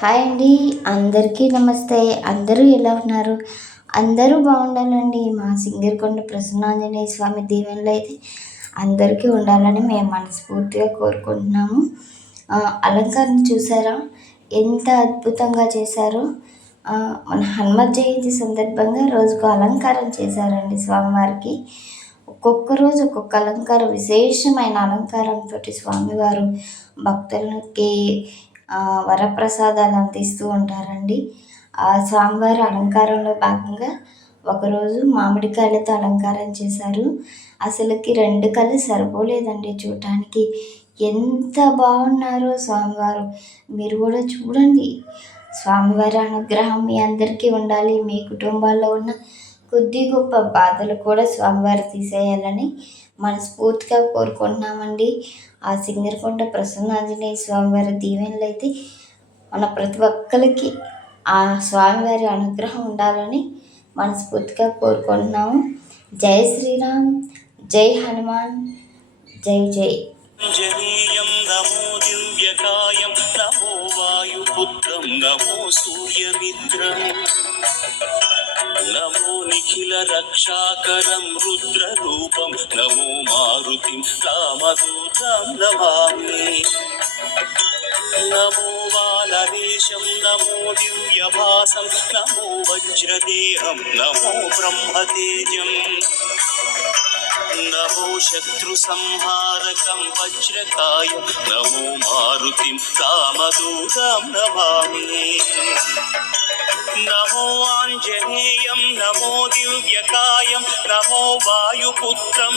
Hi అండి. అందరికీ నమస్తే. అందరూ ఎలా ఉన్నారు? అందరూ బాగుండాలండి. మా సింగరకొండ ప్రసన్నాంజనేయ స్వామి దీవెనలు అయితే అందరికీ ఉండాలని మేము మనస్ఫూర్తిగా కోరుకుంటున్నాము. అలంకరణ చూసారా ఎంత అద్భుతంగా చేశారో. మన హనుమత్ జయంతి సందర్భంగా రోజుకు అలంకారం చేశారండి స్వామివారికి. ఒక్కొక్క రోజు ఒక్కొక్క అలంకారం, విశేషమైన అలంకారంతో స్వామివారు భక్తులకి వరప్రసాదాలు అందిస్తూ ఉంటారండి. ఆ స్వామివారి అలంకారంలో భాగంగా ఒకరోజు మామిడికాయలతో అలంకారం చేశారు. అసలుకి 2 కళ్ళు సరిపోలేదండి చూడటానికి. ఎంత బాగున్నారో స్వామివారు. మీరు కూడా చూడండి. స్వామివారి అనుగ్రహం మీ అందరికీ ఉండాలి. మీ కుటుంబాల్లో ఉన్న కొద్ది గొప్ప బాధలు కూడా స్వామివారు తీసేయాలని మనస్ఫూర్తిగా కోరుకుంటున్నామండి. ఆ సింగరకొండ ప్రసన్నాంజనేయ స్వామివారి దీవెనలు అయితే మన ప్రతి ఒక్కరికి ఆ స్వామివారి అనుగ్రహం ఉండాలని మనస్ఫూర్తిగా కోరుకుంటున్నాము. జై శ్రీరామ్, జై హనుమాన్, జై జై. జనీయం నమో దివ్యకాయం నమో వాయుపుత్రం నమో సూర్యమిత్రం నమో నిఖిల రక్షాకరం రుద్రరూపం నమో మారుతిం రామదూతం నమామి నమో వానరేశం నమో దివ్యభాసం నమో వజ్రదేహం నమో బ్రహ్మతేజం నమో శత్రు సంహారకం వజ్రకాయం నమో మారుతిం రామదూతం నమామి నమో ఆంజనేయం నమో దివ్యకాయం నమో వాయుపుత్రం